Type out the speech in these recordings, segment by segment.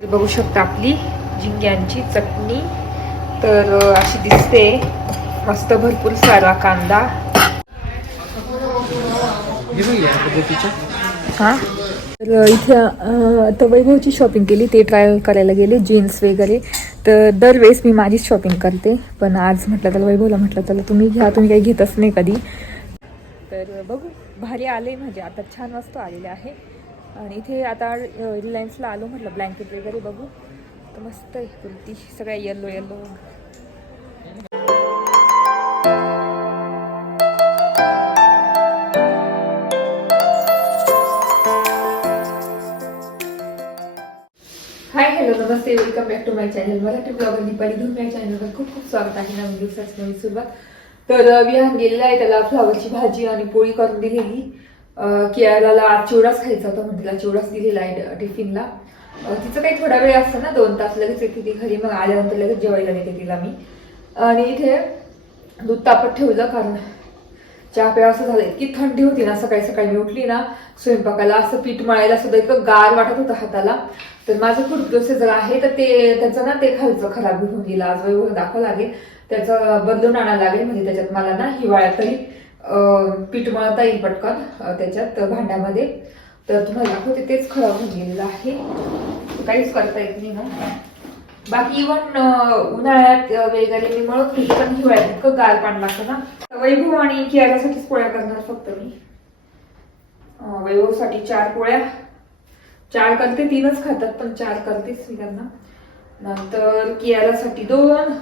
बघू शकता आपली झिंग्यांची चटणी. तर अशी दिसते. मस्त भरपूर सारा कांदा. हे? तर इथे आता वैभवची शॉपिंग केली. ते ट्रायल करायला गेले जीन्स वगैरे. तर दरवेळेस मी माझीच शॉपिंग करते. पण आज म्हटलं त्याला वैभवला म्हटलं त्याला तुम्ही घ्या तुम्ही काही घेतच नाही कधी. तर बघू. भारी आले म्हणजे. आता छान वस्तू आलेल्या आहे. आणि इथे आता रिलायन्सला आलो म्हटलं ब्लँकेट वगैरे बघू. तर मस्त आहे कुर्ती सगळ्या yellow yellow hi hello namaste. Welcome back to my channel Marathi blogger Deepali Dhun या चॅनलवर खूप खूप स्वागत आहे नवीन दिवसाची नवी सुरुवात. तर विहान गेलेला आहे त्याला फ्लावरची भाजी आणि पोळी करून दिलेली. अं, आज चिवडाच खायचा होता म्हणून चिवडाच दिलेला आहे टिफिनला. तिचं काही थोडा वेळ असतं ना दोन तास लगेच येते ती घरी मग आल्यानंतर लगेच जेवायला नेते तिला मी. आणि इथे दूध तापत ठेवलं कारण चहा प्या असं झालं इतकी थंडी होती ना सकाळी सकाळी मी उठली ना स्वयंपाकाला असं पीठ मळायला सुद्धा इतकं गार वाटत होतं हाताला. तर माझं फूड प्रोसेसर आहे तर ते त्याचं ना ते खालचं खराब होऊन गेलं आज वैभव दाखवा लागेल. त्याचं बदलून आणायला लागेल म्हणजे त्याच्यात मला ना हिवाळ्यातही पीठ मळता येईल पटकन त्याच्यात भांड्यामध्ये. तर तुम्हाला दाखवते तेच खराब होऊन गेलेलं आहे. काहीच करता येत नाही ना. बाकी इव्हन उन्हाळ्यात वगैरे मी मळत होती पण हिवाळ्यात इतकं गार पाणी लागतं ना. वैभव आणि कियारासाठीच पोळ्या करणार फक्त मी. वैभवसाठी चार पोळ्या. चार करते तीनच खातात पण चार करतेच मी त्यांना. नंतर कियारासाठी दोन.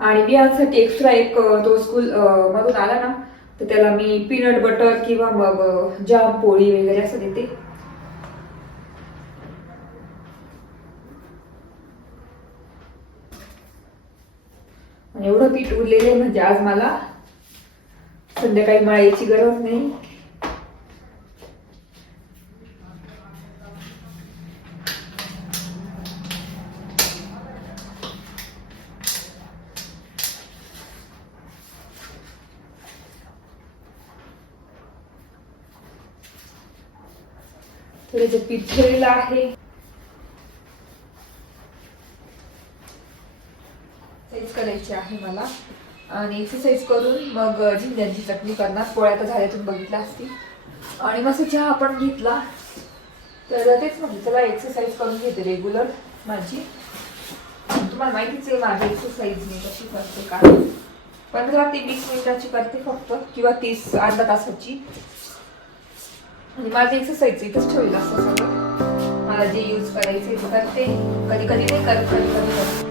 आणि बियांसाठी एक्स्ट्रा एक तो स्कूल मधून आला ना. तर त्याला मी पीनट बटर किंवा मग जाम पोळी वगैरे असं देते. एवढं पीठ उरलेलं आहे म्हणजे आज मला संध्याकाळी मळायची गरज नाही. थोडंसं पीठ ठेवलेलं आहे. एक्सरसाइज करायची आहे मला. आणि एक्सरसाइज करून मग झिंग्यांची चटणी करणार. पोळ्या तर झाल्या तुम्ही बघितल्या असतील. आणि मस्त चहा आपण घेतला. तर तेच म्हणजे चला एक्सरसाइज करून घेते रेग्युलर माझी. तुम्हाला माहितीच आहे माझी एक्सरसाइज मी कशी करते काय. पंधरा ते वीस मिनिटाची करते फक्त किंवा तीस अर्धा तासाची. आणि माझी एक्सरसाइज इथंच ठेवलेलं असतं सगळं. मला जे यूज करायचे ते करते. कधी कधी नाही करत कधी कधी करते.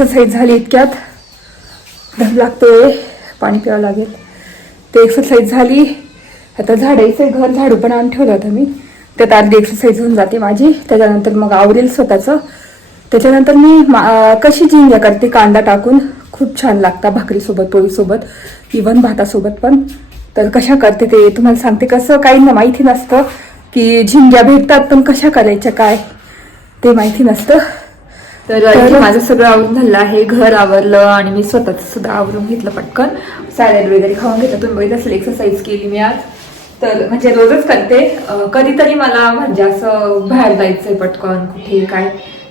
एक्सरसाइज झाली इतक्यात. दम लागतोय पाणी प्यावं लागेल. ते एक्सरसाइज झाली. आता झाडायचं घर झाडू पण आणून ठेवलं होतं मी. त्यात अर्धी एक्सरसाइज होऊन जाते माझी. त्याच्यानंतर मग आवडेल स्वतःचं. त्याच्यानंतर मी मा- कशी झिंग्या करते कांदा टाकून. खूप छान लागतात भाकरीसोबत पोळीसोबत इवन भातासोबत पण. तर कशा करते ते तुम्हाला सांगते. कसं काहींना माहिती नसतं की झिंग्या भेटतात पण कशा करायच्या काय? ते माहिती नसतं. तर माझं सगळं आवरून झालं आहे. घर आवरलं आणि मी स्वतःच सुद्धा आवरून घेतलं पटकन. सॅलड वगैरे खाऊन घेतलं. तुम्ही बघितलं असेल एक्सरसाइज केली मी आज. तर म्हणजे रोजच करते. कधीतरी मला म्हणजे असं बाहेर जायचंय पटकन कुठे काय.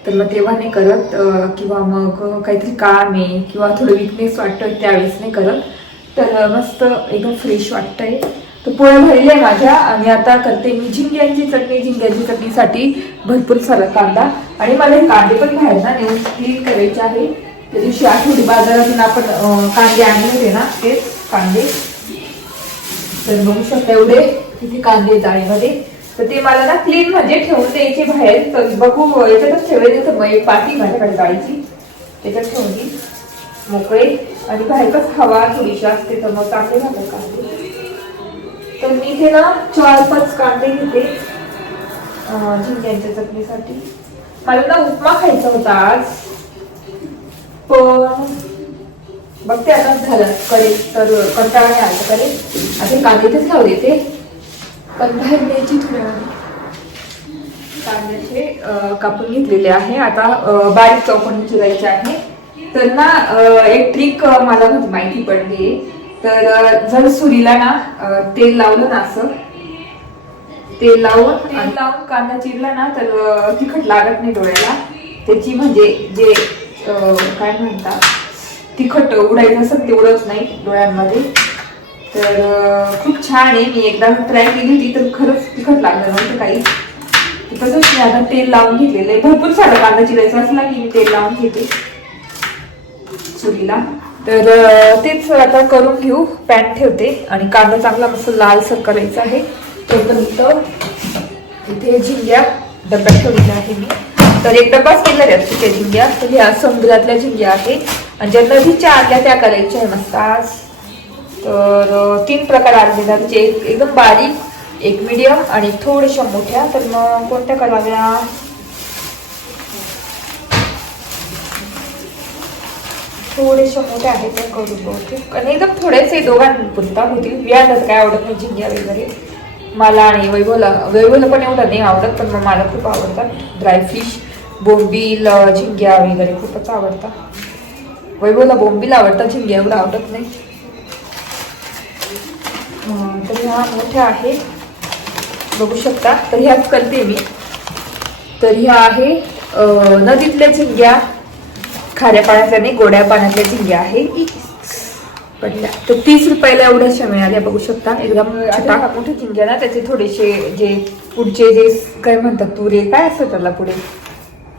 तर मग तेव्हा नाही करत. किंवा मग काहीतरी काम आहे किंवा थोडं विकनेस वाटतोय त्यावेळेस नाही करत. तर मस्त एकदम फ्रेश वाटतंय. तर पोळ्या भरल्या आहे माझ्या. आणि आता करते मी झिंग्यांची चटणी झिंग्यांची चटणीसाठी भरपूर सारा कांदा. आणि मला हे कांदे पण बाहेर ना नेऊन क्लीन करायचे आहे. त्या दिवशी आठवडी बाजारातून आपण कांदे आणले होते ना तेच कांदे. तर बघू शकता एवढे किती कांदे जाळीमध्ये डाळीमध्ये. तर ते मला ना क्लीन म्हणजे ठेवून द्यायचे बाहेर. तर बघू याच्यातच ठेवायचं तर मग एक पाठी माझ्याकडे डाळीची. त्याच्यात ठेवली मोकळे. आणि बाहेर हवा थोडीशी असते तर मग चांगले झालं कांदे. तर मी इथे ना चार पाच कांदे घेते झिंग्यांच्या चटणीसाठी. मला ना उपमा खायचा होता आज. पण बघते आता झालं करेल तर कंटाळा नाही आला करेल आता कांदे तेच लावू देते. पण बाहेर द्यायची थोड्या कांद्याचे कापून घेतलेले आहे. आता बारीक चौकोनी चिरायचे आहे. तर ना एक ट्रिक मला माहिती पडली. तर जर सुरीला ना तेल लावलं ना असं तेल लावून तेल लावून कांदा चिरला ना तर तिखट लागत नाही डोळ्याला. त्याची म्हणजे जे काय म्हणतात तिखट उडायचं असं ते उडत नाही डोळ्यांमध्ये. तर खूप छान आहे. मी एकदा ट्राय केली होती तर खरंच तिखट लागलं नव्हतं काही. तसंच मी आता तेल लावून घेतलेलं आहे. भरपूर सारं कांदा चिरायचा असला की मी तेल लावून घेते चुलीला तर तेच आता करून घेऊ. पॅन ठेवते आणि कांदा चांगला मस्त लालसर करायचा आहे. तोपर्यंत इथे झिंग्या डब्यात ठेवलेल्या आहे मी. तर एक डब्बाच केला त्यात तिथे झिंग्या. तर ह्या समुद्रातल्या झिंग्या आहे. आणि ज्या नदीच्या आल्या त्या करायच्या आहे मस्त आज. तर तीन प्रकार आणले त्याचे एक एकदम बारीक एक मिडियम आणि थोड्याशा मोठ्या. तर मग कोणत्या कराव्या? थोडेसे मोठे आहेत पण करू बहुतेक आणि एकदम थोडेच आहे दोघांपुरता होतील. व्याजात काय आवडत नाही झिंग्या वगैरे. मला आणि वैभवला वैभवला पण एवढं नाही आवडत पण मग मला खूप आवडतात. ड्रायफिश बोंबील झिंग्या वगैरे खूपच आवडतात. वैभवला बोंबील आवडतात झिंग्या एवढं आवडत नाही. तर ह्या मोठ्या आहेत. बघू शकता. तर ह्याच करते मी. तर ह्या आहे नदीतल्या झिंग्या. खाऱ्या पाण्यातल्या नाही गोड्या पाण्यातल्या झिंग्या आहे. पडल्या तर तीस रुपयाला एवढ्याशा मिळाल्या बघू शकता. एकदम मोठे झिंग्या ना त्याचे थोडेसे जे पुढचे जे काय म्हणतात तुरे काय असतं त्याला पुढे?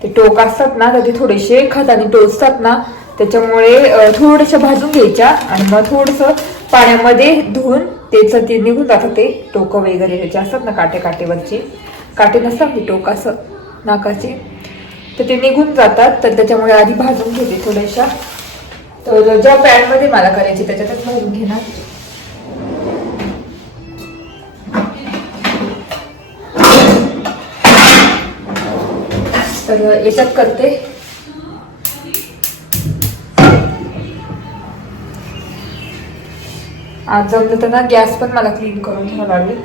ते टोक असतात ना तर ते थोडेसे खताने टोचतात ना त्याच्यामुळे अं, थोड्याशा भाजून घ्यायच्या आणि मग थोडस पाण्यामध्ये धुवून त्याचं ते निघून जातं ते टोक वगैरे त्याचे असतात ना काटे काटेवरचे काटे नसतात ते टोक असं नाकाचे. तर ते निघून जातात तर त्याच्यामुळे आधी भाजून घेते थोड्याशा. तर ज्या पॅनमध्ये मला करायची त्याच्यातच भाजून घेणार. तर याच्यात करते. आज जमलं तर ना गॅस पण मला क्लीन करून घ्यावं लागेल.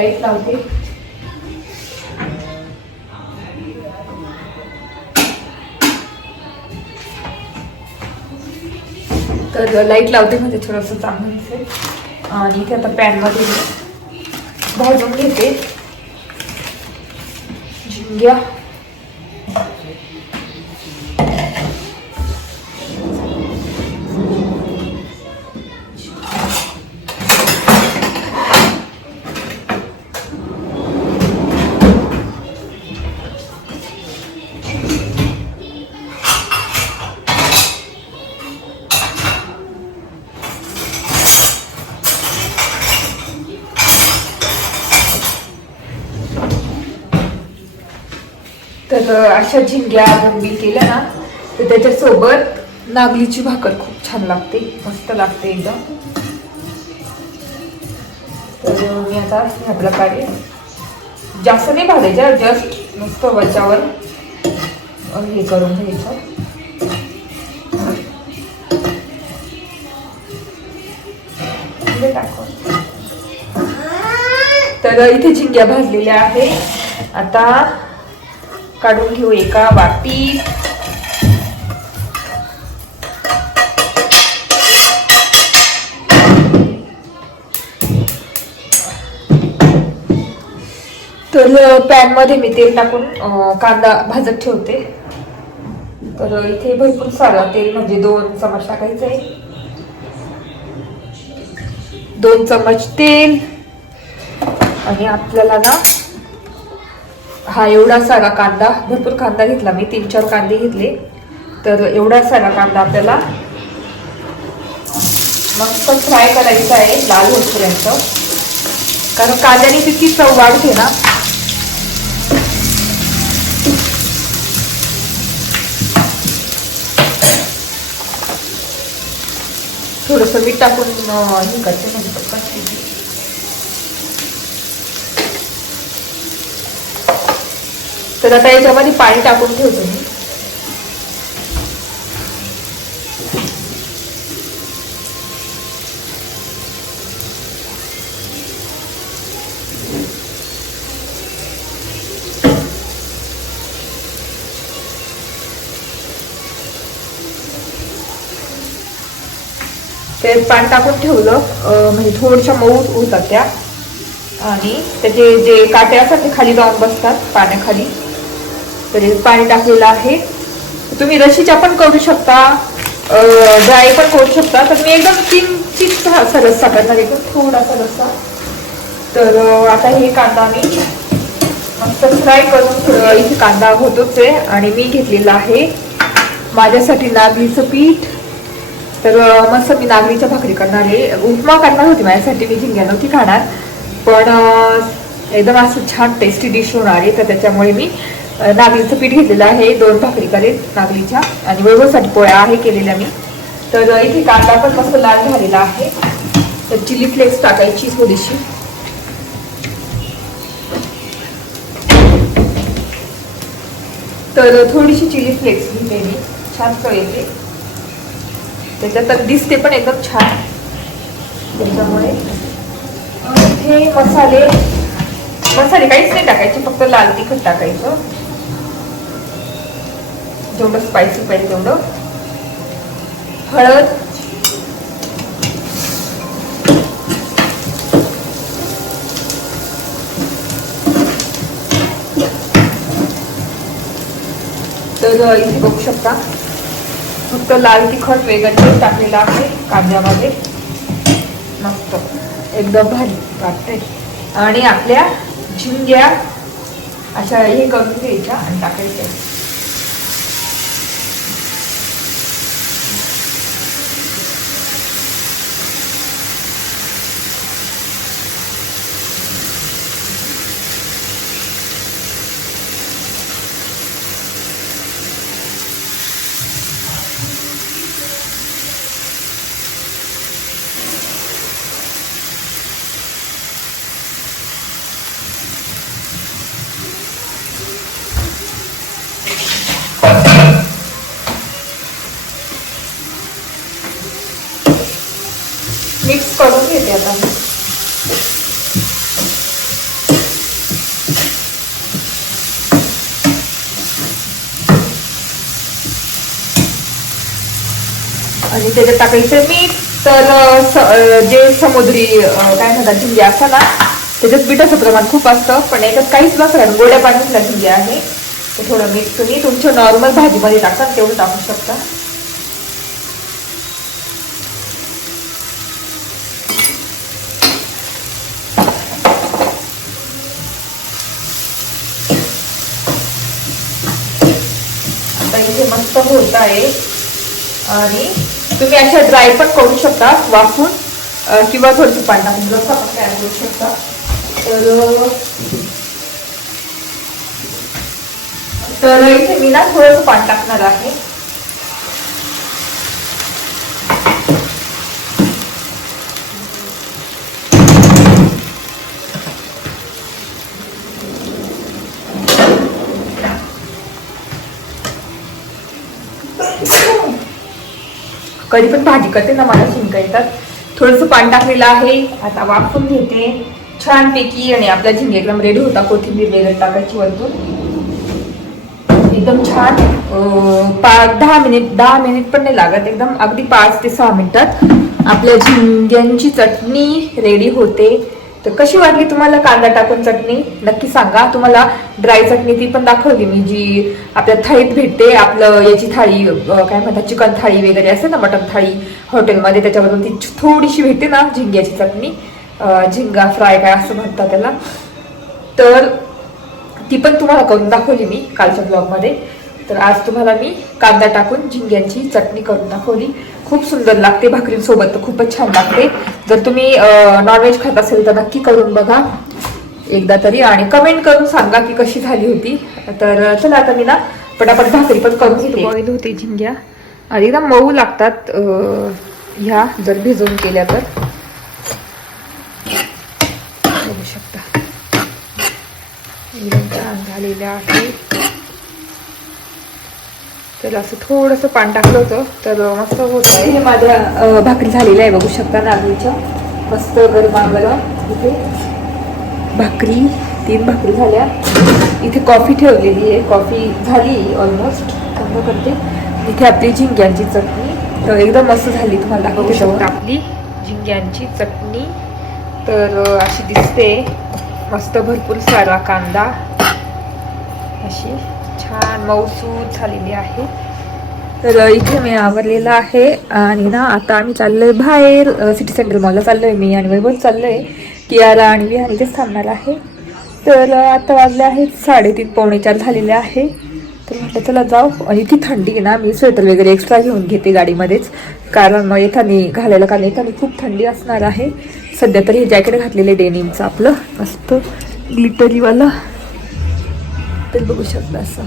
लाइट लावते. तर लाइट लावते म्हणजे थोडंसं चांगलं दिसेल. आणि ते आता पॅनमध्ये भाजून घेते. झिंग्या. अशा झिंग्या बोंबील केल्या ना तर त्याच्यासोबत नागलीची भाकर खूप छान लागते मस्त लागते एकदम. तर मी आता ह्या प्रकारे जास्त नाही भाजायच्या जस्ट नुसतं वरच्यावर हे करून घ्यायचं. तर इथे झिंग्या भाजलेल्या आहे आता काढून घेऊ एका वाटीत. तर पॅनमध्ये मी तेल टाकून कांदा भाजत ठेवते. तर इथे भरपूर सारं तेल म्हणजे दोन चमच टाकायचं आहे. दोन चमच तेल. आणि आपल्याला ना हा एवढा सारा कांदा भरपूर कांदा घेतला मी तीन चार कांदे घेतले. तर एवढा सारा कांदा आपल्याला मस्त फ्राय करायचा आहे लाल होतपर्यंत कारण कांद्याने तितकी चव वाढते ना. थोडस मीठ टाकून हे करते म्हणतो पटकन शिजेल. तर आता याच्यामध्ये पाणी टाकून ठेवतो मी. ते पाणी टाकून ठेवलं म्हणजे थोड्याशा मऊ होतात त्या. आणि त्याचे जे काटे असतात ते खाली जाऊन बसतात पाण्याखाली तर हे पाणी टाकलेलं आहे. तुम्ही रशीच्या पण करू शकता ड्राय पण करू शकता. तर मी एकदम तीन असा सरस करणार एकदम थोडासा रस्सा. तर आता हे कांदा मी मस्त फ्राय करून इथे कांदा होतोच आहे आणि मी घेतलेला आहे. माझ्यासाठी नागलीचं पीठ. तर मस्त मी नागलीच्या भाकरी करणार आहे. उपमा करणार होती माझ्यासाठी मी झिंग्या नव्हती खाणार. पण एकदम असं छान टेस्टी डिश होणार आहे. तर त्याच्यामुळे मी नागलीचं पीठ घेतलेलं आहे दोन भाकरी करेल नागलीच्या आणि वैभवसाठी पोळ्या आहे केलेल्या मी. तर इथे कांदा पण मस्त लाल झालेला आहे. तर चिली फ्लेक्स टाकायची थोडीशी. तर थोडीशी चिली फ्लेक्स घेते मी छान चव येते त्याच्यात दिसते पण एकदम छान. त्याच्यामुळे. हे इथे मसाले मसाले काहीच नाही टाकायचे फक्त लाल तिखट टाकायचं. तेवढं स्पायसी पाहिजे तेवढं. हळद. तर इथे बघू शकता. फक्त लाल तिखट वेगळं टाकलेलं आहे कांद्यामध्ये. मस्त. एकदम भारी. वाटते आणि आपल्या झिंग्या अशा हे करून घ्यायच्या आणि टाकायच्या मिक्स करून घेते आता. आणि त्याच्यात टाकायचं मीठ तर जे समुद्री काय म्हणतात झिंगे असतात ना त्याच्यात मिठाचं प्रमाण खूप असतं पण याच्यात काहीच नसतं गोड्या पाण्यातला झिंगे आहे. ते थोडं मीठ तुम्ही तुमच्या नॉर्मल भाजीमध्ये टाकतात तेवढं टाकू शकता आता इथे आहे. आणि तुम्ही अशा ड्राय पण करू शकता वाफून किंवा थोडं पाणी टाकून जसं आपण तयार करू शकता. तर तर इथे मी ना थोडंसं पाणी टाकणार आहे. कधी पण भाजी करते ना मला शिंका येतात. थोडंसं पाणी टाकलेलं आहे आता वाफून घेते. छानपैकी आणि आपला झिंगे एकदम रेडी होता कोथिंबीर वगैरे टाकायची वरतून. एकदम छान. पाच दहा मिनिट दहा मिनिट पण नाही लागत एकदम अगदी पाच ते सहा मिनिटात. आपल्या झिंग्यांची चटणी रेडी होते. तर कशी वाटली तुम्हाला कांदा टाकून चटणी? नक्की सांगा. तुम्हाला ड्राय चटणी ती पण दाखवली मी जी आपल्या थाळीत भेटते आपलं याची थाळी काय म्हणतात चिकन थाळी वगैरे असते ना मटन थाळी हॉटेलमध्ये त्याच्याबरोबर ती थोडीशी भेटते ना झिंग्याची चटणी. झिंगा फ्राय काय असं म्हणतात त्याला. तर ती पण तुम्हाला करून दाखवली मी कालच्या ब्लॉगमध्ये तर आज तुम्हाला मी कांदा टाकून झिंग्यांची चटणी करून दाखवली. खूप सुंदर लागते भाकरीसोबत तर खूपच छान लागते. जर तुम्ही नॉनव्हेज खात असेल तर नक्की करून बघा. एकदा तरी आणि कमेंट करून सांगा की कशी झाली होती. तर चला आता मी ना पटापट भाकरी पण करून घेते. बॉईल होते झिंग्या. आणि एकदम मऊ लागतात ह्या जर भिजवून केल्या तर. बघू शकता. एकदम छान झालेल्या आहे तर असं थोडंसं पाणी टाकलं होतं तर मस्त होत आहे. हे माझ्या भाकरी झालेल्या आहे बघू शकता नागरीच्या मस्त गरमागरम इथे. भाकरी तीन भाकरी झाल्या. इथे कॉफी ठेवलेली आहे कॉफी झाली ऑलमोस्ट बंद करते. इथे आपली झिंग्यांची चटणी. तर एकदम मस्त झाली तुम्हाला दाखवते शकता आपली झिंग्यांची चटणी. तर अशी दिसते. मस्त भरपूर सारा कांदा. अशी. छान मऊसूद झालेली आहे. तर इथे मी आवरलेलं आहे आणि ना आता आम्ही चाललोय बाहेर सिटी सेंटर मॉलला चाललोय मी आणि वैभव चाललोय. कियारा आणि विहान इथेच थांबणार आहे. तर आता वाजले आहेत साडेतीन पावणे चार झालेले आहे. तर म्हटलं चला जाऊ. आणि इथे थंडी आहे ना मी स्वेटर वगैरे एक्स्ट्रा घेऊन घेते गाडीमध्येच. कारण मग येताना घालायला कारण येताना खूप थंडी असणार आहे. सध्या तरी हे जॅकेट घातलेलं डेनिमचं आपलं. मस्त ग्लिटरीवालं तर बघू शकता असं.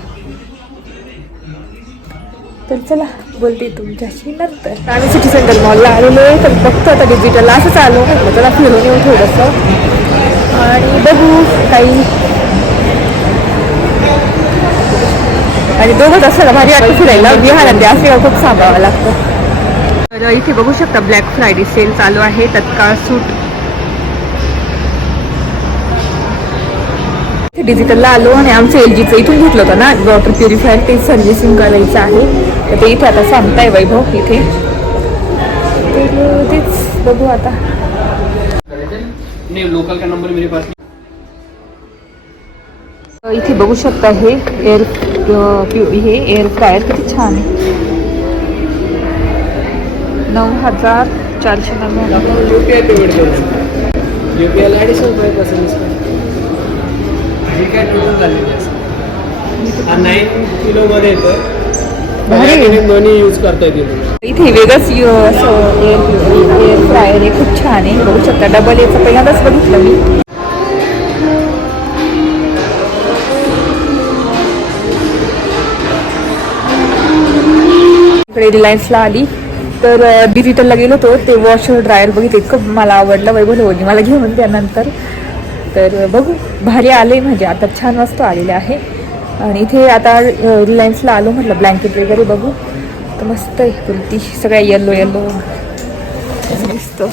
तर चला बोलते तुमच्याशी नंतर. आम्ही सिटी सेंटर मॉलला आलेलो आहे तर बघतो आता डिजिटल असं चालू म्हटलं चला फिरून येऊ थोडंसं. आणि बघू काही. आणि दोघंच असं भारी वाटतं फिरायला. विहारांमध्ये असं खूप सांगावं लागतं. तर इथे बघू शकता ब्लॅक फ्रायडे सेल चालू आहे तत्काळ सूट. डिजिटलला आलो आणि आमचं एल जीचं इथून घेतलं होतं ना वॉटर प्युरिफायर ते सर्व्हिसिंग करायचं आहे. तर ते इथे आता सांगताय वैभव इथे. तेच बघू आता. नहीं लोकल का नंबर मेरे पास इथे बघू शकता हे एअर हे एअर फ्रायर किती छान आहे. नऊ हजार चारशे नव्याण्णव. यू पी आय पेमेंट करू शकतो यू पी आयला ॲडिशनल फाईव्ह पर्सेंट डिस्काउंट जे काय टोटल झालेलं आहे? नाईन किलोमध्ये येतं. दोन्ही- यूज करता येतील इथे वेगळंच एअर फ्रायर आहे खूप छान आहे. बघू शकता डबल याचं पहिल्यांदाच बघितलं मी. इकडे रिलायन्सला आली. तर डिजिटलला गेलो होतो ते वॉशर ड्रायर बघितलं इतकं मला आवडलं वैभव होती मला घेऊन त्यानंतर. तर बघू भारी आले म्हणजे आता छान वस्तू आलेले आहे. आणि इथे आता रिलायन्सला आलो म्हटलं ब्लँकेट वगैरे बघू. तर मस्त आहे कुर्ती सगळ्या येल्लो येल्लो दिसतं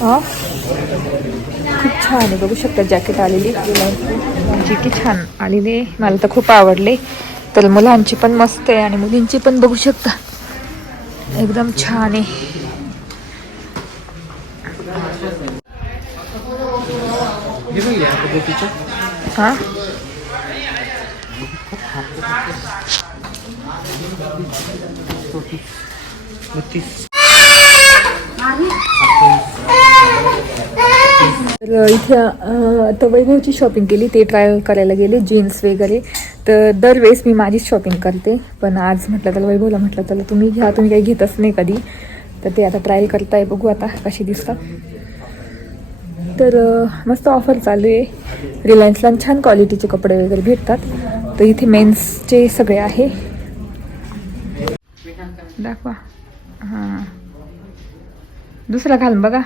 हां? खूप छान आहे बघू शकता जॅकेट आलेली. रिलायन्सची किती छान आलेली आहे. मला तर खूप आवडले. तर मुलांची पण मस्त आहे आणि मुलींची पण बघू शकता. एकदम छान आहे. हे बघ या पद्धतीच्या हा? बत्तीस तर इथे आता वैभवची शॉपिंग केली ते ट्रायल करायला गेले जीन्स वगैरे. तर दरवेळेस मी माझीच शॉपिंग करते. पण आज म्हटलं त्याला वैभवला म्हटलं त्याला तुम्ही घ्या तुम्ही काही घेतच नाही कधी. तर ते आता ट्रायल करताय बघू आता कशी दिसतात. तर मस्त ऑफर चालू आहे. रिलायन्सला छान क्वालिटीचे कपडे वगैरे भेटतात. तर इथे मेन्सचे सगळे आहे. दाखवा. हां. दुसरा घालून बघा.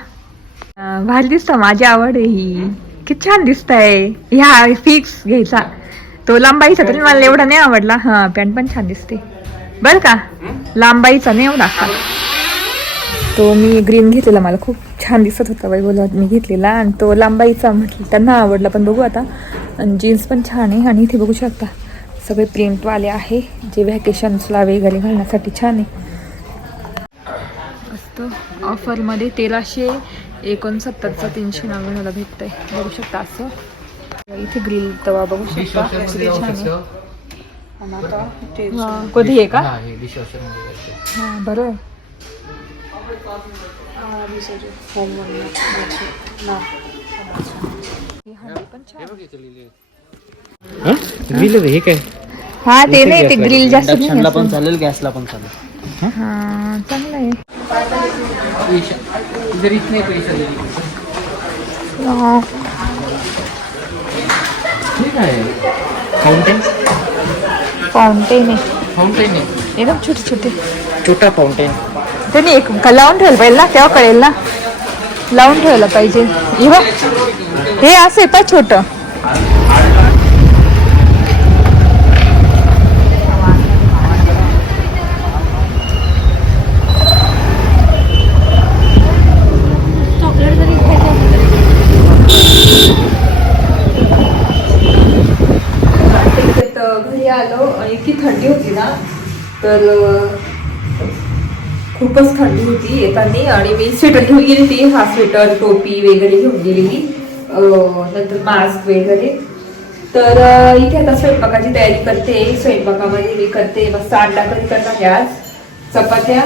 भारी दिसतं. माझी आवड आहे ही. किती छान दिसत आहे ह्या फिक्स घ्यायचा. तो लांबाईचा तरी मला एवढा नाही आवडला. हा पॅन्ट पण छान दिसते. बरं का? लांबाईचा नाही एवढा. तो मी ग्रीन घेतलेला मला खूप छान दिसत होता वैभवला मी घेतलेला. आणि तो लांबाईचा म्हटलं त्यांना आवडला पण बघू आता. आणि जीन्स पण छान आहे आणि इथे बघू शकता सगळे प्रिंटवाले आहे जे व्हॅकेशन्सला वगैरे घालण्यासाठी छान आहे. असतं ऑफरमध्ये तेराशे एकोणसत्तरचा तीनशे नव्याण्णवला भेटतंय. बघू शकता असं. इथे ग्रिल तवा बघू शकता. किती छान आहे. कधी आहे का? हा बरं. आहे. ही. दिलं हे काय हा ते नाही ते ग्रिल जास्त नाही. इंडक्शनला पण. चालेल गॅसला पण चालेल हा चांगलं आहे. जर इथं पैसा आहे. फाउंटेन फाउंटेन आहे. फाउंटेन आहे. एकदम छोटे छोटे छोटा फाउंटेन त्यांनी एक लावून ठेवलं पाहिजे ना तेव्हा कळेल ना. लावून ठेवलं पाहिजे. हे हे असं आहे पा छोट. घरी आलो इतकी थंडी होती ना तर खूपच थंडी होती येताना आणि मी स्वेटर घेऊन गेली होती. हा स्वेटर टोपी वगैरे घेऊन गेलेली नंतर मास्क वगैरे. तर इथे आता स्वयंपाकाची तयारी करते. स्वयंपाकामध्ये मी करते. मस्त अंडा कधी करणार आहे आज. चपात्या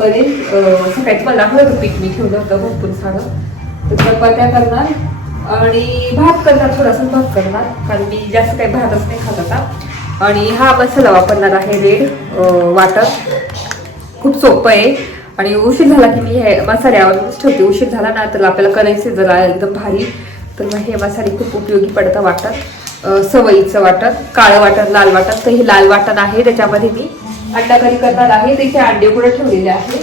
करेल सकाळी तुम्हाला हळद होतं पीठ मी ठेवलं होतं भरपूर सारं. तर चपात्या करणार आणि भात करणार थोडासा भात करणार. कारण मी जास्त काही भातच नाही खात आता. आणि हा मसाला वापरणार आहे रेड अं, वाटत खूप सोपं आहे. आणि उशीर झाला की मी हे मसाले आवडूनच ठेवते. उशीर झाला ना तर आपल्याला करायचे जरा एकदम भारी. तर मग हे मसाले खूप उपयोगी पडतं वाटत. सवयीचं वाटत. काळं वाटत लाल वाटत. तर हे लाल वाटण आहे. त्याच्यामध्ये मी अंडा करी करणार आहे. त्याचे अंडे कुठे ठेवलेले आहे.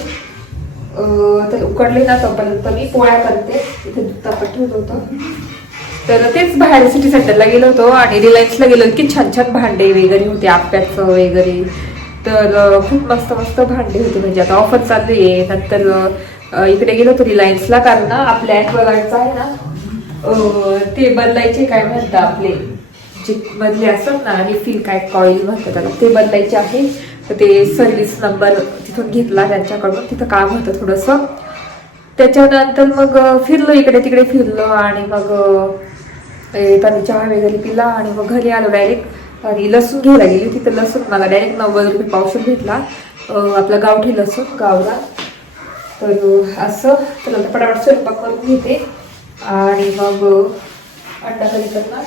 तर उकडले ना तोपर्यंत मी पोळ्या करते. इथे दूध तापत ठेवलं होतं. तर तेच बाहेर सिटी सेंटरला गेलो होतो आणि रिलायन्सला गेलो की छान छान भांडे वगैरे होते. आप्याचं वगैरे. तर खूप मस्त मस्त भांडे होते. म्हणजे आता ऑफर चालू आहे. नंतर इकडे गेलो होतो रिलायन्सला कारण ना आपल्या ॲक्वागार्डचं आहे ना ते बदलायचे काय म्हणतात आपले? जे बदले असतात ना रिफिल काय कॉईल म्हणतात त्याला ते बदलायचे आहे. तर ते सर्व्हिस नंबर तिथून घेतला त्यांच्याकडून. तिथं काम होतं थोडंसं. त्याच्यानंतर मग फिरलो इकडे तिकडे फिरलो आणि मग अं, येताना चहा वगैरे पिला आणि मग घरी आलो डायरेक्ट आणि लसूण घ्यायला गेली तिथं लसूण मला डायरेक्ट नव्वद रुपये पावशेर भेटला. आपला गावठी लसूण गावला तर असं. तर आता पटापट स्वयंपाक करून घेते. आणि मग अंडा करी करणार.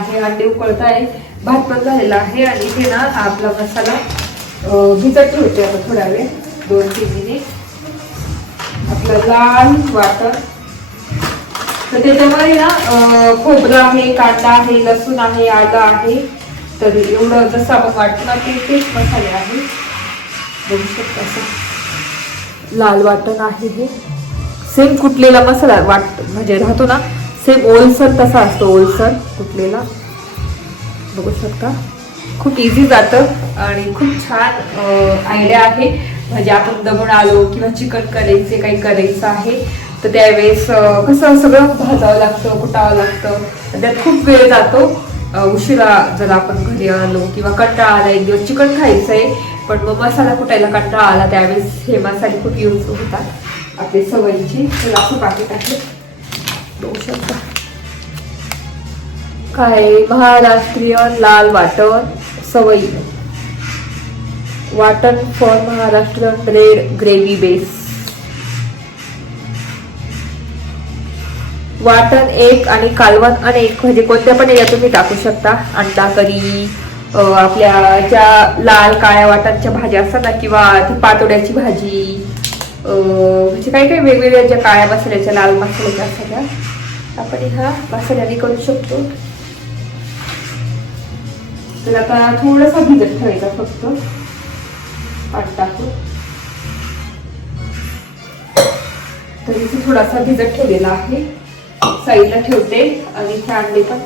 आहे अंडे उकळत आहे भात पण झालेला आहे आणि इथे ना आपला मसाला भिजत ठेवते आता थोड्या वेळ दोन तीन मिनिट आपलं लाल वाटण. तर त्याच्यामध्ये ना खोबरं आहे कांदा आहे लसूण आहे आलं आहे. तर एवढं जसं आपण वाटतो ना ते तेच मसाले आहे. बघू शकता असं. लाल वाटण आहे हे. सेम कुटलेला मसाला वाट म्हणजे राहतो ना सेम ओलसर तसा असतो ओलसर कुटलेला बघू शकता. खूप इझी जातं आणि खूप छान आयडिया आहे. म्हणजे आपण दमून आलो किंवा चिकन करायचे काही करायचं आहे तर त्यावेळेस कसं सगळं भाजावं लागतं कुटावं लागतं. त्यात खूप वेळ जातो. उशिरा जर आपण घरी आलो किंवा कंटाळा आला एक दिवस चिकन आहे पण मग मसाला कुटायला कंटाळा आला त्यावेळेस हे मसाले खूप यूज होतात आपले सवयीची. तुला खूप पाकिट आहे. बघू काय महाराष्ट्रीयन लाल वाटण सवयी. वाटण for Maharashtrian bread gravy base वाटण एक आणि कालवण अनेक म्हणजे कोणत्या पण याच्यात तुम्ही टाकू शकता. अंडा करी आपल्या ज्या लाल काळ्या वाटांच्या भाज्या असतात ना किंवा ती पातोड्याची भाजी म्हणजे काही काही वेगवेगळ्या ज्या काळ्या मसाल्याच्या लाल मसाल्याच्या असतात आपण ह्या मसाल्याने करू शकतो. तर आता थोडासा भिजत ठेवायचा फक्त. पाठ टाकू तर इथे थोडासा भिजत ठेवलेला आहे. साईडला ठेवते आणि इथे अंडे पण.